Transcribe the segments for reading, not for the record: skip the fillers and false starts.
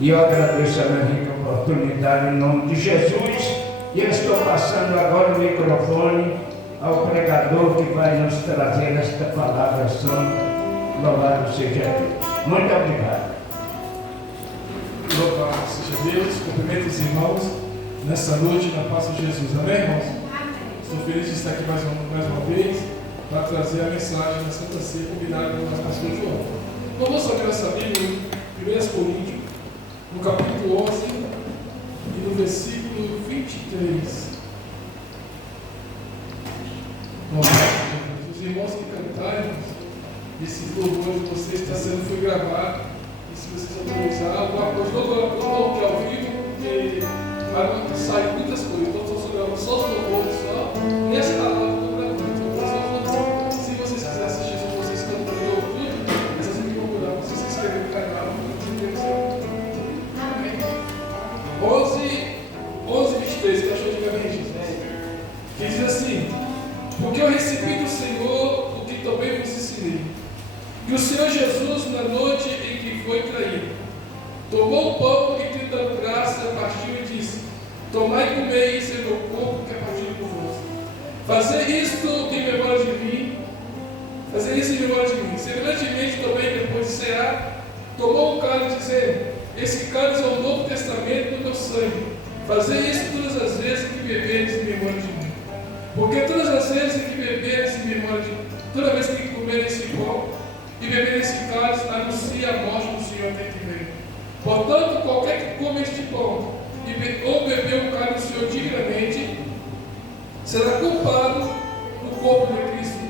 E eu agradeço a minha rica oportunidade em nome de Jesus. E eu estou passando agora o microfone ao pregador que vai nos trazer esta palavra santa. Louvado seja Deus. Muito obrigado. Louvado seja Deus. Cumprimento os irmãos nessa noite na paz de Jesus. Amém, irmãos? Estou feliz de estar aqui mais uma vez para trazer a mensagem da Santa Ceia combinada com o pastor João. Vamos abrir essa Bíblia em 1 Coríntios, no capítulo 11 e no versículo 23. Os irmãos que cantaram, esse louvor de vocês foi gravado. E se vocês autorizar, alguma coisa, não coloquei ao vivo, porque vai sair muitas coisas. Então, estou gravando só os louvores, só. E essa palavra eu estou gravando. Então, se vocês quiserem assistir, se vocês cantando e ouvindo, vocês têm que procurar, se vocês inscreverem no canal. Amém. 11:23, que achou de Gabriel, que diz assim: porque eu recebi do Senhor o que também vos ensinei. E o Senhor Jesus, na noite em que foi traído, tomou o pão e, tendo dado graça, partiu e disse: tomai e comei, isso é meu corpo que é partido por vós. Fazer isto em memória de mim. Semelhantemente também, depois de cear, tomou o cálice, dizendo: esse cálice é o novo testamento do meu sangue. Fazer isso todas as vezes que beberes em memória de mim. Porque todas as vezes em que beberes em memória de mim, toda vez que comer esse pão e beber esse cálice, anuncia a morte do Senhor até que venha. Portanto, qualquer que come este pão ou beber o cálice do Senhor dignamente, será culpado no corpo de Cristo,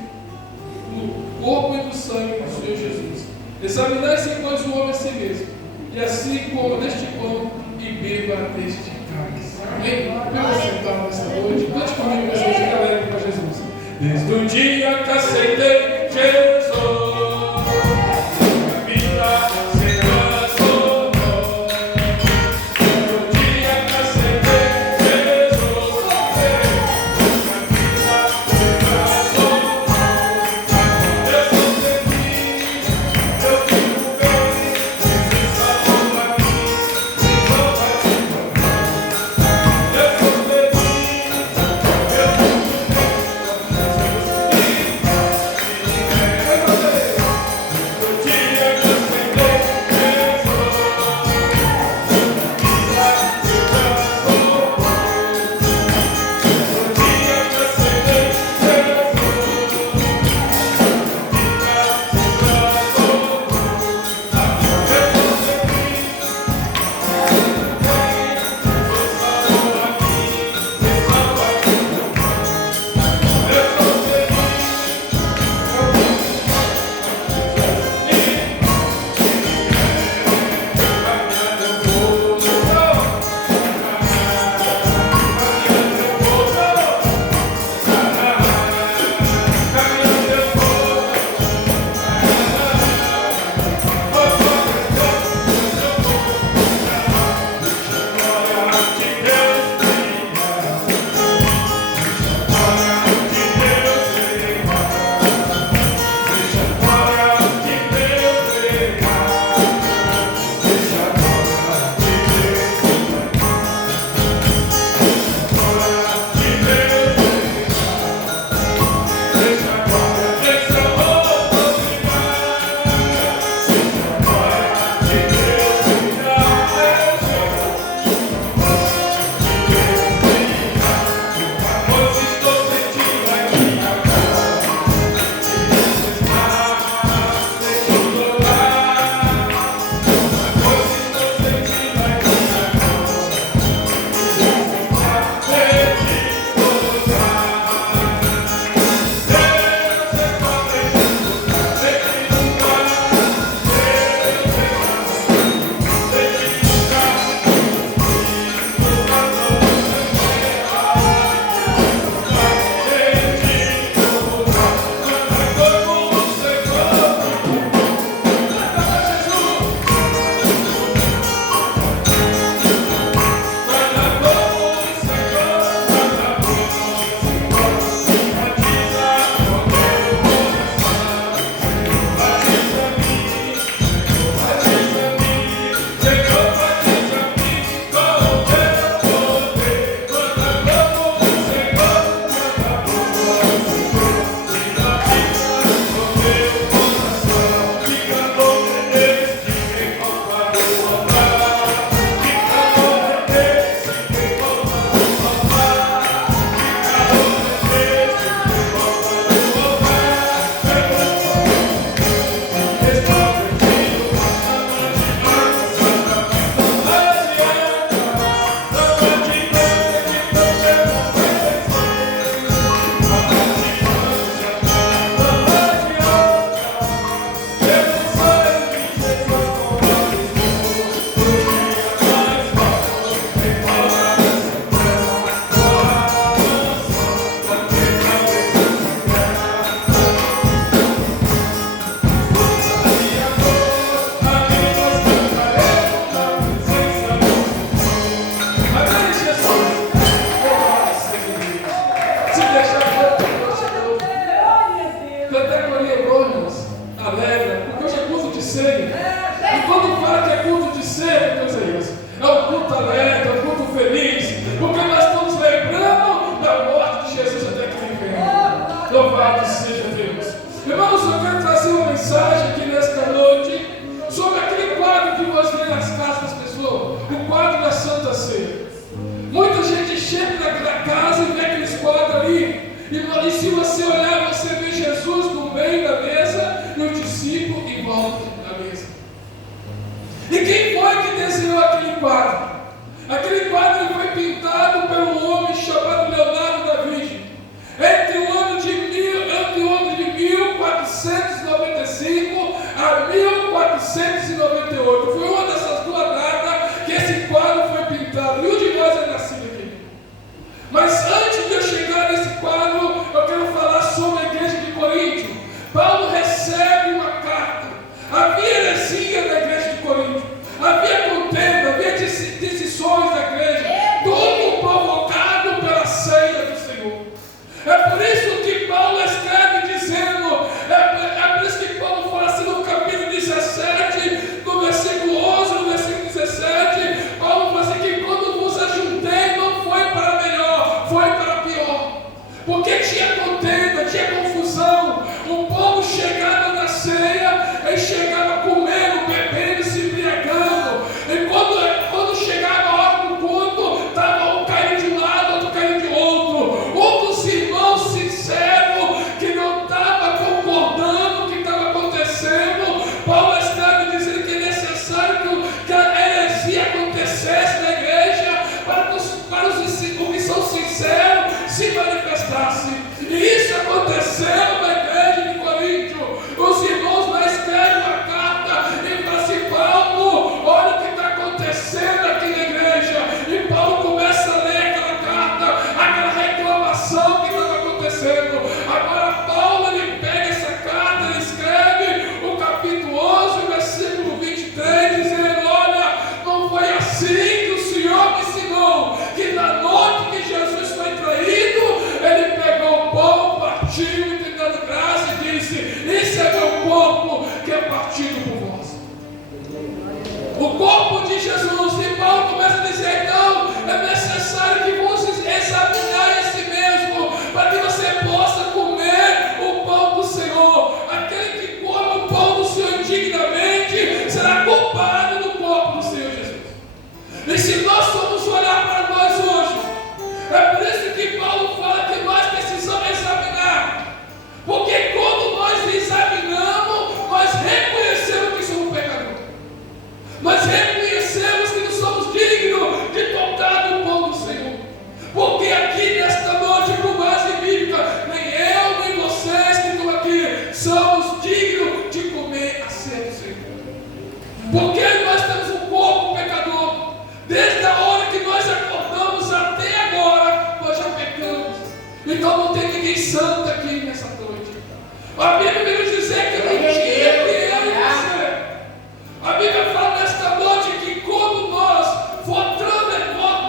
no corpo e no sangue do Senhor Jesus. Examinai-se, pois, o homem a si mesmo, e assim coma deste pão e beba deste cálice. Amém? Vamos sentar nesta noite. Cante comigo nessa noite, galera, para Jesus. Desde o dia que aceitei Jesus, E se nós formos olhar para nós hoje, é por isso que Paulo fala que nós precisamos examinar. Porque quando nós examinamos, nós reconhecemos que somos pecadores. Nós reconhecemos que não somos dignos de tocar no pão do Senhor. Porque aqui nesta noite, com base bíblica, nem eu, nem vocês que estão aqui, somos dignos de comer a ceia do Senhor. Porque nós temos um corpo pecador. Desde a hora que nós acordamos até agora, nós já pecamos. Então não tem ninguém santo aqui nessa noite. A Bíblia vai nos dizer que não tinha que eu e você. A Bíblia fala nesta noite que quando nós for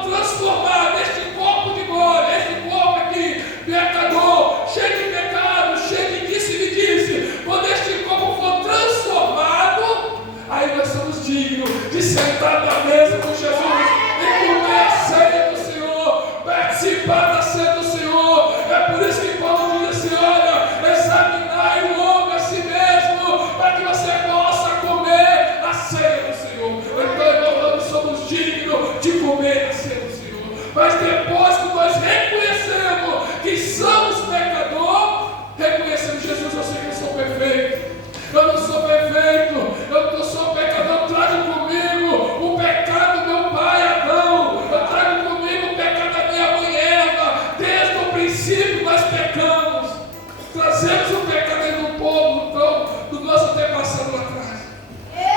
transformar neste corpo de glória, este corpo aqui, pecador, cheio de pecado, cheio de disse-me-disse, quando este corpo for transformado, aí nós somos dignos de sentar na mesa com Jesus e comer a ceia do Senhor, participar da ceia do Senhor. É por isso que Paulo diz assim: olha, examinai o homem a si mesmo, para que você possa comer a ceia do Senhor. Então, irmão, nós somos dignos de comer a ceia do Senhor. Mas depois que nós reconhecemos que somos pecadores, reconhecemos: Jesus, eu sei que eu sou perfeito. Eu não sou perfeito, eu não sou pecador, eu trago comigo o pecado do meu pai Adão, eu trago comigo o pecado da minha mãe Eva. Desde o princípio nós pecamos, trazemos o pecado dentro do povo, do nosso antepassado lá atrás.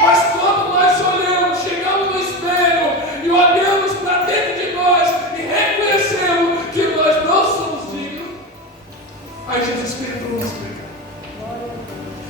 Mas quando nós olhamos, chegamos no espelho e olhamos para dentro de nós e reconhecemos que nós não somos dignos, aí Jesus perdoa o nosso pecado.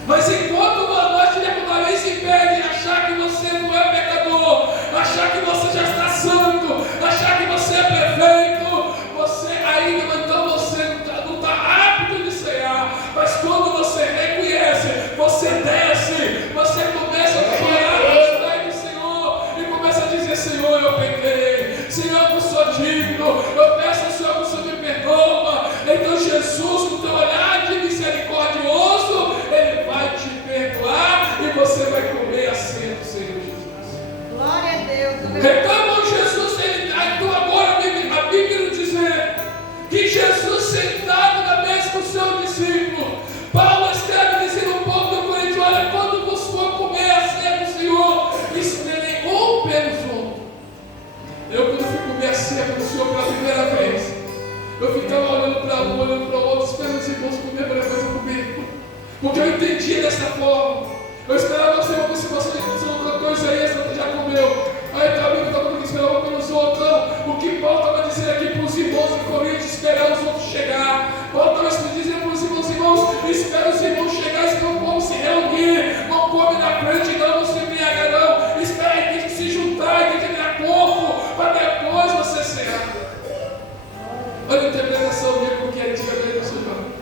Mas enquanto nós estivermos na vez em pé e achar que você não é pecador, achar que você já está santo, achar que você é perfeito, você ainda, então você não está apto de cear. Mas quando você reconhece, você desce, você começa a chorar aos pés do Senhor e começa a dizer: Senhor, eu pequei, Senhor, eu não sou digno, eu peço ao Senhor que o Senhor me perdoa. Então Jesus, com o teu olhar de misericordioso, Ele vai te perdoar e você vai comer a ceia do Senhor Jesus. Glória a Deus. Então Jesus, então agora a Bíblia nos dizer que Jesus sentado na mesa com o seu discípulo, Paulo escreve dizendo ao povo do Coríntios: olha, quando você for comer a ceia do Senhor, esperem um pelos outros. Eu, quando fui comer a ceia do Senhor pela primeira vez, eu ficava olhando para um, olhando para o outro, esperando os irmãos comer para depois eu comer. Porque eu entendia dessa forma. Eu esperava o Senhor, se você não cantou Isaías, você já comeu. Aí a Bíblia estava dizendo que esperava pelos outros. Então, o que Paulo estava dizendo aqui para os irmãos de Coríntios: esperar os outros chegar. Paulo estava dizendo para os irmãos: espera os irmãos chegar, espera o povo se reunir. Não come na frente, não se embriaga, não. Espera a igreja se juntar, a igreja virar corpo, para depois você cear. Olha a interpretação dele, porque antigamente eu sou jovem.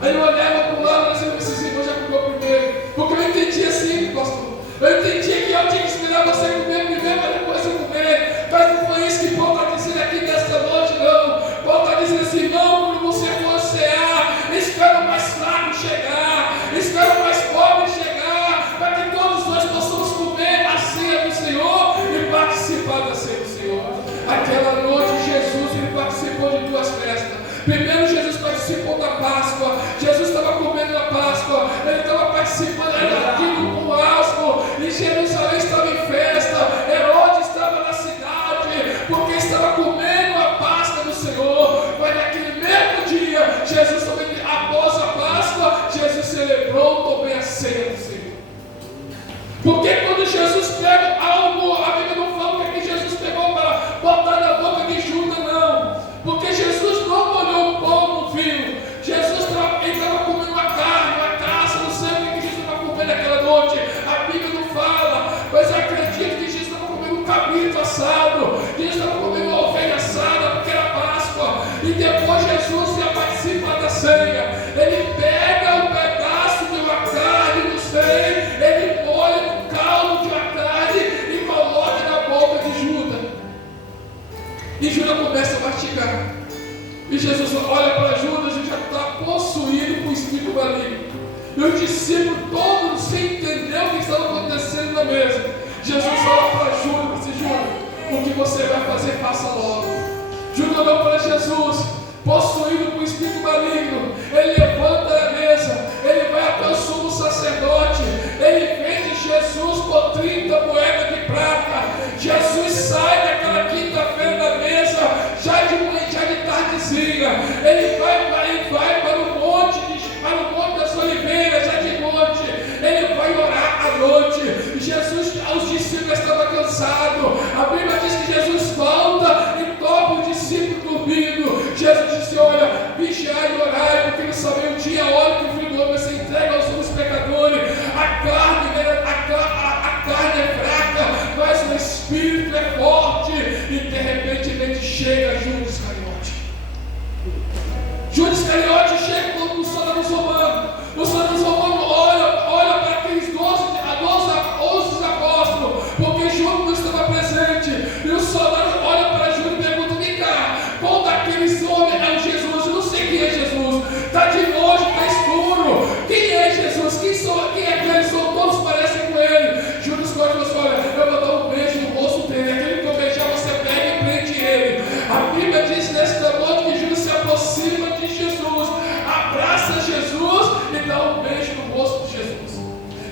Aí eu olhava para o lado e dizia: esses irmãos já comeu primeiro. Porque eu entendia assim, pastor. Eu entendia que eu tinha que esperar você comer primeiro, para depois eu comer. Mas não foi isso que Paulo está dizendo aqui nesta noite, não. Paulo está dizendo assim: não, quando você for cear, espera o mais fraco chegar, espera o mais pobre chegar, para que todos nós possamos comer a ceia do Senhor e participar da ceia do Senhor. Aquela noite Jesus, ele participou de duas festas. Primeiro, Jesus participou da Páscoa. Jesus estava comendo a Páscoa. Ele estava participando daquilo com asco. E Jerusalém estava em festa. Herodes estava na cidade, porque estava comendo a Páscoa do Senhor. Mas naquele mesmo dia, Jesus também, após a Páscoa, Jesus celebrou também a ceia do Senhor. Porque quando Jesus pega algo, a Bíblia não fala que Jesus pegou para botar na boca de Judas, não. Porque Jesus não molhou o pão no vinho. Jesus estava comendo uma carne, uma caça, não sei o que Jesus estava comendo naquela noite. A Bíblia não fala, mas eu acredito que Jesus estava comendo um cabrito assado, Jesus estava comendo uma ovelha assada, porque era Páscoa. E depois Jesus ia participar da ceia. Ele pega um pedaço de uma carne, não sei, ele molha no caldo de uma carne e coloca na boca de Judas. E Judas começa a mastigar. E Jesus olha para Judas e já está possuído por espírito maligno. E os discípulos todos sem entender o que estava acontecendo na mesa. Jesus olha para Judas e diz: Judas, O que você vai fazer, faça logo. Judas olhou para Jesus, possuído por espírito maligno. Ele levanta a mesa, ele vai até o sumo sacerdote, ele vende Jesus por 30 moedas de prata. Jesus sai daquela quinta-feira da mesa, já de manhã, já de tardezinha. Ele vai para o monte das oliveiras, já de noite. Ele vai orar à noite. Jesus, os discípulos estavam cansados. A Bíblia diz que Jesus volta e toca o discípulo dormindo. Jesus disse: olha, vigiai e orai, porque não sabem o dia, a hora que o Filho do Homem vai ser entregue aos seus pecadores. A carne é fraca, mas o Espírito é forte. E de repente chega Judas Iscariote. Judas Iscariote chega com o soldado romano. O soldado romano olha para aqueles 11 apóstolos, porque Judas não estava presente. E o soldado olha para Judas e pergunta: vem cá, qual daqueles homens é o Jesus? Eu não sei quem é Jesus. Está de longe, está escuro. Quem é Jesus? Quem é aqueles? Todos parecem com ele. Judas pode dizer: olha, eu vou dar um beijo no rosto dele. Aquele que eu beijar, você pega e prende ele. A Bíblia diz nesta noite que Judas se aproxima de Jesus, abraça Jesus e dá um beijo no rosto de Jesus.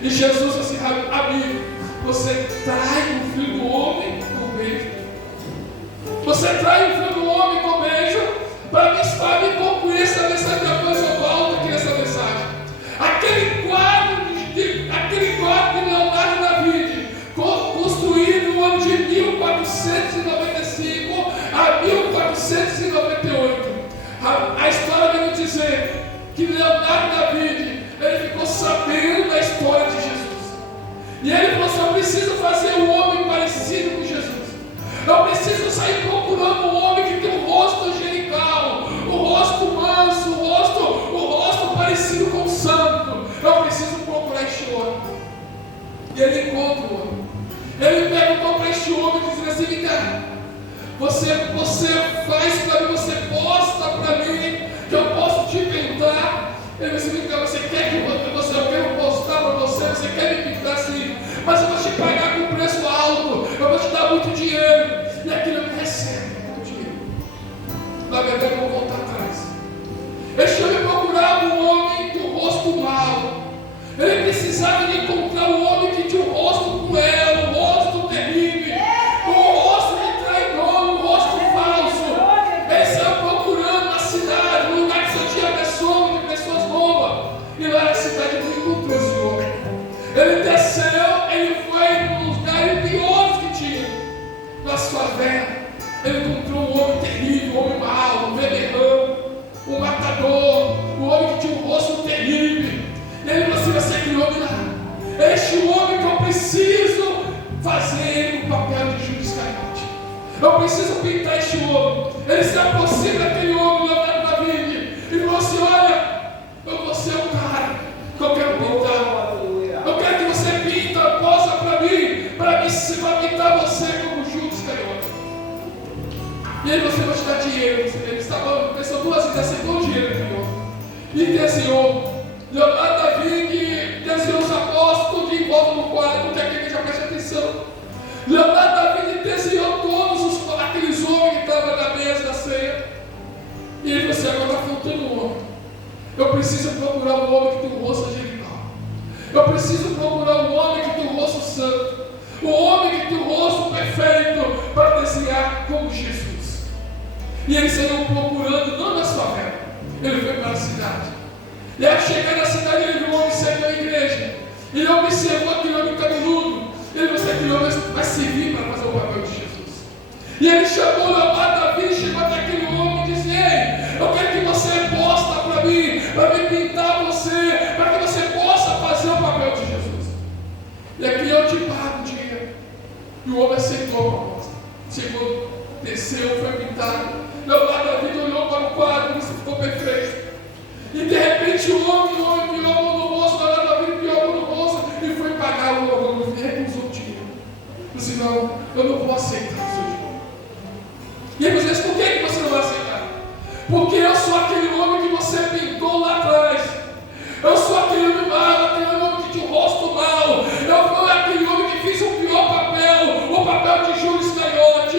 E Jesus assim: amigo, você trai o Filho do Homem com beijo. Você trai o Filho do Homem com beijo para me concluir essa mensagem. Depois eu volto aqui nessa mensagem. Aquele quadro de Leonardo da Vinci, construído no ano de 1495 a 1498. A história vai nos dizer que Leonardo da Vinci, ele ficou sabendo da história de Jesus. E ele falou: só preciso fazer um homem parecido com Jesus. Eu preciso sair procurando um homem que tem um rosto angelical, um rosto manso, um rosto parecido com o santo. Eu preciso procurar este homem. E ele encontra o homem. Ele perguntou para este homem e disse assim: vem cá, você faz para mim, você posta para mim, que eu posso te pintar. Ele disse: vem cá, você quer que eu quero postar para você, você quer me pintar assim, mas eu vou te pagar com um preço alto, eu vou te dar muito dinheiro. E aquilo me recebe muito dinheiro. Na verdade, eu vou voltar atrás. Este homem procurava um homem com rosto mau. Ele precisava de encontrar um homem que tinha um rosto cruel, um rosto terrível, um rosto de traidor, um rosto falso. Ele estava procurando na cidade, num lugar que só tinha pessoas boas. E lá na cidade ele encontrou esse homem. Ele desceu, ele foi nos lugares piores que tinha. Nas favelas, ele encontrou um homem terrível, um homem mau, um beberrão, um matador, um homem que tinha um rosto terrível. E ele falou assim: vai ser aquele homem lá. Este homem que eu preciso fazer o papel de Judas Iscariote. Eu preciso pintar este homem. Ele se aproxima daquele homem, Leonardo da Vinci, e falou assim: olha, eu vou ser o cara que eu quero pintar. Eu quero que você pinta, posa para mim, para pintar você como Judas Iscariote. E ele: você vai te dar dinheiro. Ele estava pensando duas vezes, aceitou o dinheiro daquele homem. E desenhou. Leonardo da Vinci desenhou os apóstolos de volta no quadro, que aqui já preste atenção. Leonardo da Vinci desenhou todos aqueles homens que estavam na mesa da ceia. E ele disse: agora está faltando um homem. Eu preciso procurar um homem que tem um rosto angelical. Eu preciso procurar um homem que tem um rosto santo. Um homem que tem um rosto perfeito para desenhar como Jesus. E ele saiu procurando, não na favela. Ele foi para a cidade. E ao chegar na cidade, ele viu um homem saindo da igreja. Ele observou aquele homem cabeludo. Ele disse: aquele homem vai servir para fazer o papel de Jesus. E ele chamou Leonardo da Vinci, chegou até aquele homem e disse: ei, eu quero que você posta para me pintar você, para que você possa fazer o papel de Jesus. E aqui eu te pago dinheiro. E o homem aceitou a proposta. Chegou, desceu, foi pintado. Leonardo da Vinci olhou para o quadro e disse: ficou perfeito. E de repente o homem piou a mão no rosto, Leonardo da Vinci piou a mão no rosto e foi pagar o homem e recusou o dinheiro. Disse: não, eu não vou aceitar o seu dinheiro. E ele disse: por que você não vai aceitar? Porque eu sou aquele homem que você pintou lá atrás. Eu sou aquele homem mau, aquele homem que tinha um rosto mau. Eu fui aquele homem que fez o pior papel, o papel de Judas Iscariote.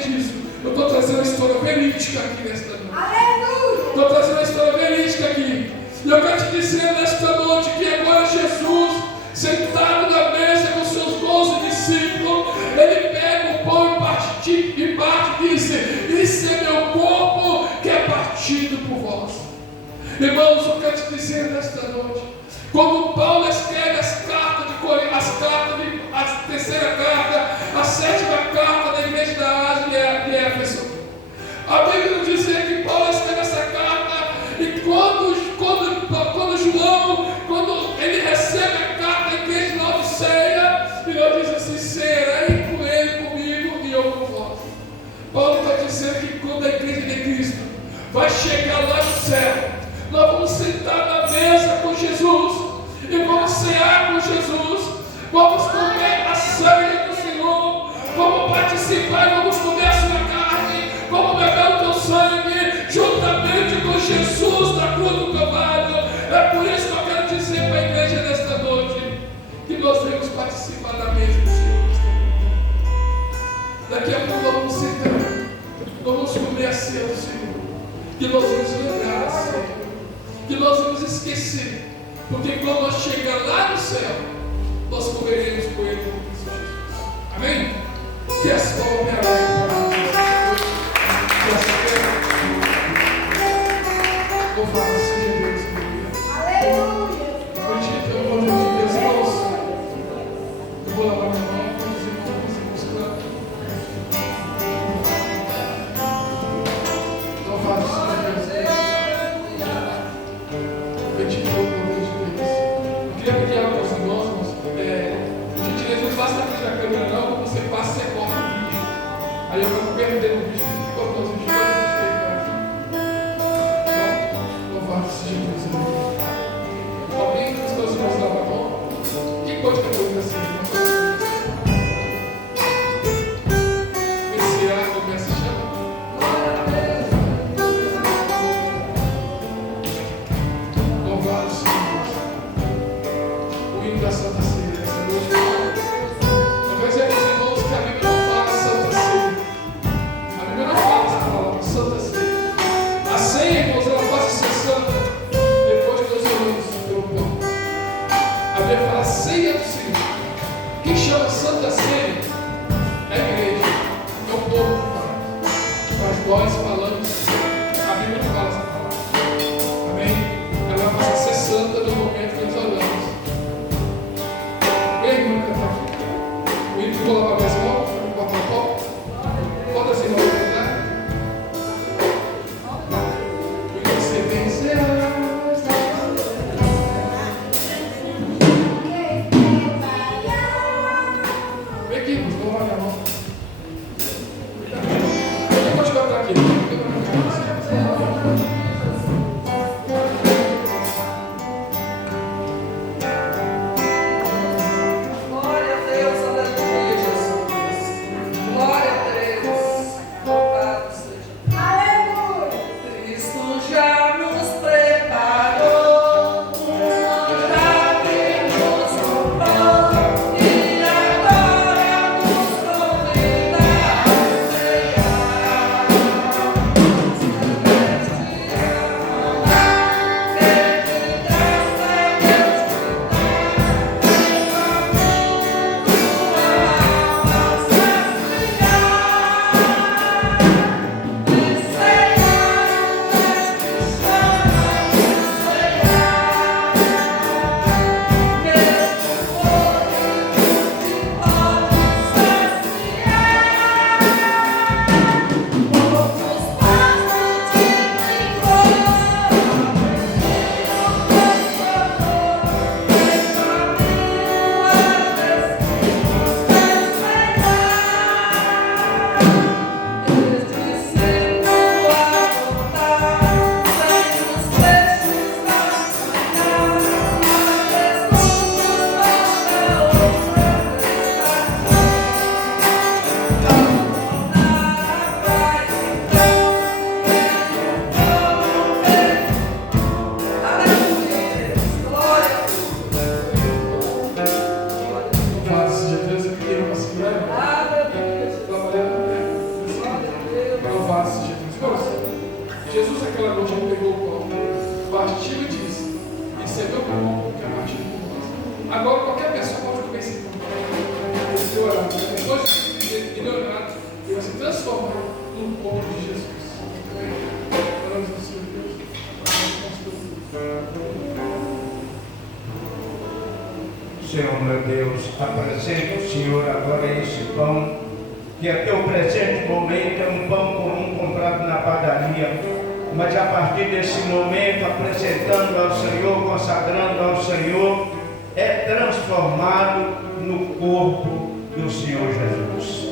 sei disso. Eu estou trazendo uma história verídica aqui nesta noite. Aleluia! Estou trazendo uma história verídica aqui. E eu quero te dizer nesta noite que agora Jesus, sentado na mesa com seus 12 discípulos, ele pega o pão e parte e diz: isso é meu corpo que é partido por vós. Irmãos, eu quero te dizer nesta noite, quando Paulo escreve a terceira carta, a sétima carta da igreja da Ásia de Éfeso, a Bíblia nos diz que Paulo escreve essa carta, e quando João, quando ele recebe a carta da igreja de Laodiceia, ele diz assim: serei com ele comigo e eu com vós. Paulo está dizendo que quando a igreja de Cristo vai chegar lá no céu, nós vamos sentar na mesa com Jesus e vamos cear com Jesus, vamos comer a ceia do Senhor, vamos participar e vamos comer a sua carne, vamos beber o teu sangue, juntamente com Jesus na cruz do Calvário. É por isso que eu quero dizer para a igreja nesta noite que nós vamos participar da mesa do Senhor. Daqui a pouco nós vamos sentar, vamos comer a ceia do Senhor, que nós vamos lembrar a ceia, que nós vamos esquecer, porque quando nós chegar lá no céu, nós comeremos com Ele. Amém? Que a sua obra louvado seja Deus, Aleluia! eu vou pedir Deus, irmãos. Eu vou lavar minha mão, vamos buscar. Louvado seja Deus. Pedir Deus, eu queria pedir algo aos irmãos, por gentileza, não basta aqui na câmera não, quando você passa, você corta o vídeo. Aí eu vou perdendo o vídeo, fica com os vídeos todos. Louvado seja Deus. Alguém dos meus irmãos lava a mão? Quem pode responder assim? Esse ar começa a chamar. Louvado seja Deus. O hino da Santa Ceia essa noite. Eu quero dizer para os irmãos que a Bíblia não fala Santa Ceia. A Bíblia não fala essa palavra, Santa Ceia. A ceia, irmãos, ela passa a ser santa depois ser meu corpo que é partido por nós. Agora qualquer pessoa pode comer esse pão. Se orar, depois de ele orar, ele vai se transformar no corpo de Jesus. Oramos ao Senhor Deus. Senhor meu Deus, apresento o Senhor agora esse pão, que até o presente momento é um pão comum comprado na padaria, mas a partir desse momento, apresentando ao Senhor, consagrando ao Senhor, é transformado no corpo do Senhor Jesus.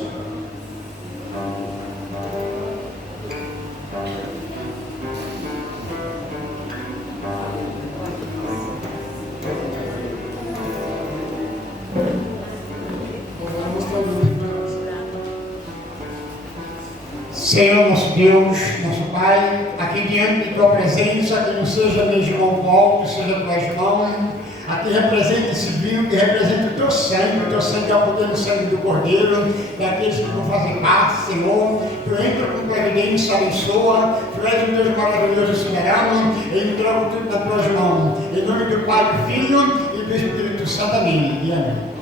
Senhor nosso Deus, nosso Pai, aqui diante de Tua presença, que não seja meu irmão Paulo, que seja Tuas mãos, aqui representa esse vinho, que representa o Teu sangue é o poder do sangue do Cordeiro, e aqueles que vão fazer parte, Senhor, Tu entra com providência, abençoa, Tu és um Deus maravilhoso e soberano, e entrego tudo nas Tuas mãos, em nome do Pai, do Filho e do Espírito Santo, amém. E amém.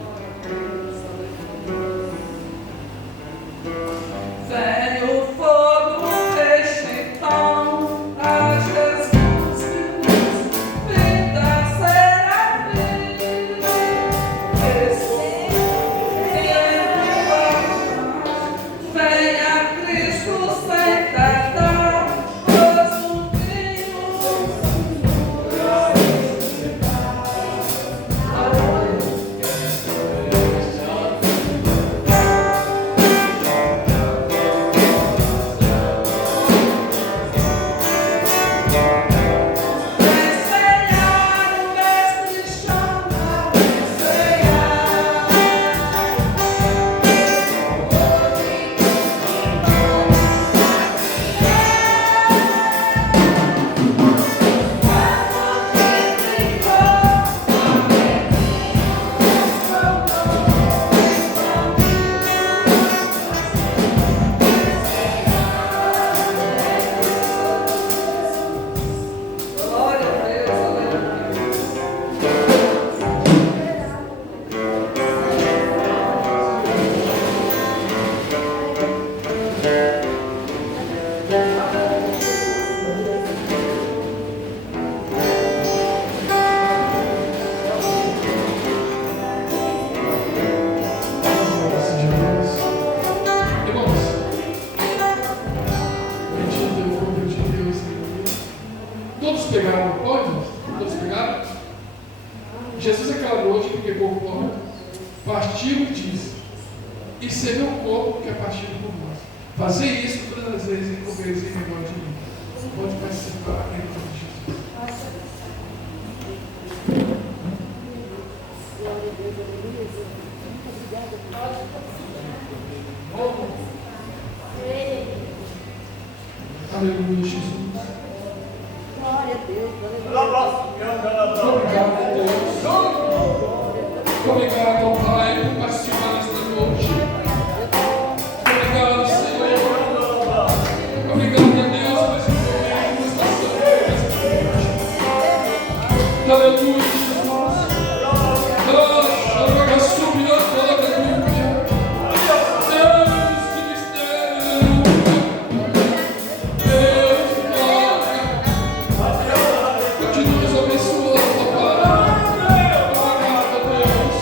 Jesus aquela noite que pegou o pão, partiu e disse: isso é meu corpo que é partido por nós. Fazer isso todas as vezes em comeres em memória de mim. Pode participar em nome de Jesus. Aleluia, Jesus. Glória a Deus. Obrigado, Deus. Obrigado ao Pai por participar nesta noite. Obrigado, Senhor. Obrigado a Deus por esse momento, esta noite. Aleluia, Jesus. Deus, que mistério. Deus, glória. Continua abençoando, Pai. Obrigado, Deus.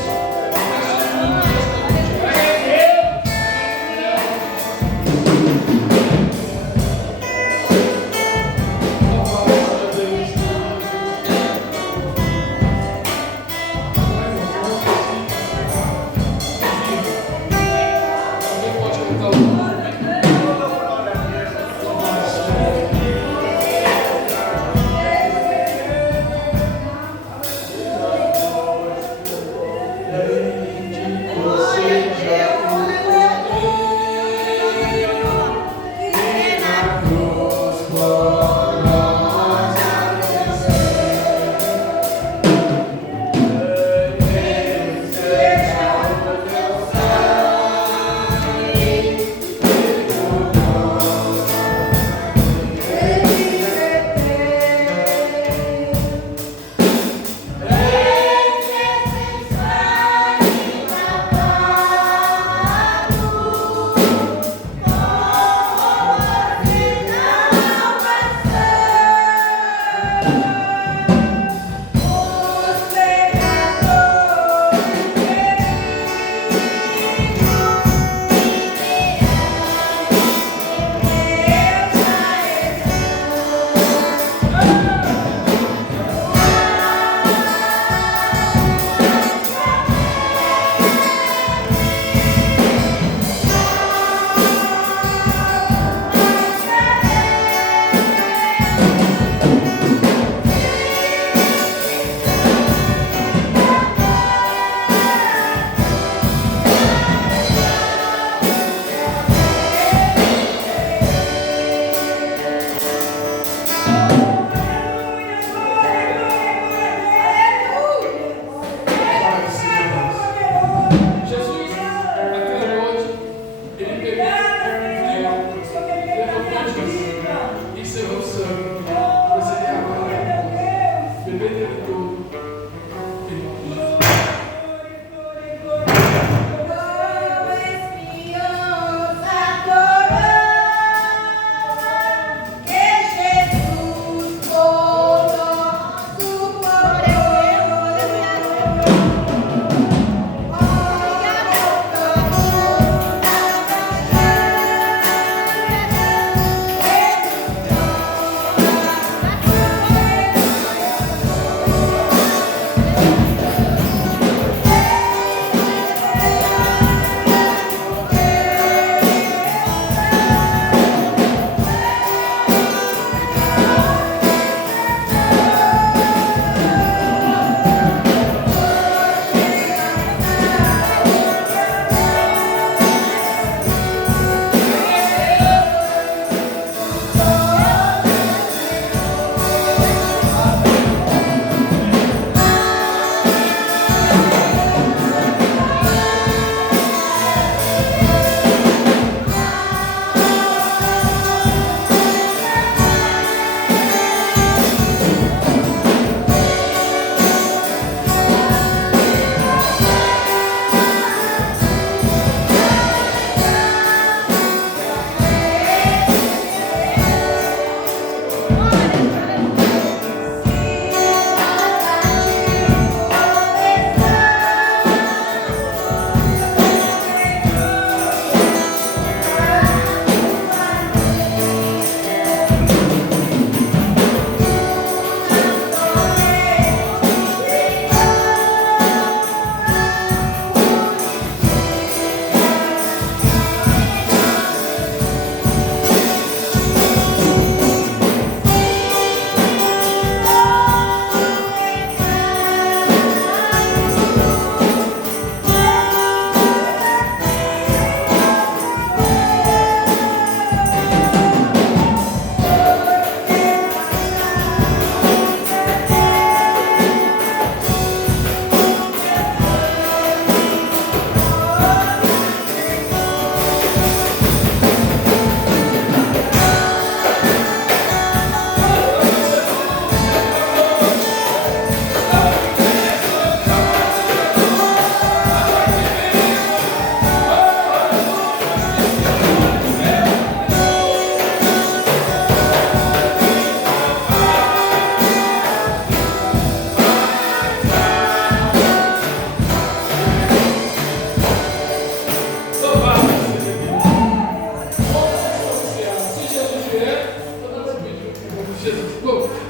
poder dele todo. Ele tudo.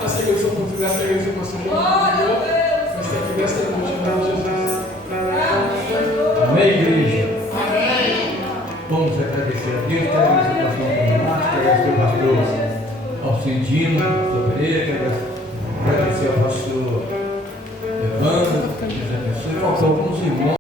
Assim que eu sou oportunidade, a igreja pastor já mas tem que desta noite, em nome de Jesus. Amém, igreja? Amém. Vamos agradecer a Deus pela visitação conosco, agradecer ao pastor Alcindino, pastor Pereira, agradecer ao pastor Evandro, que nos abençoe, faltou alguns irmãos.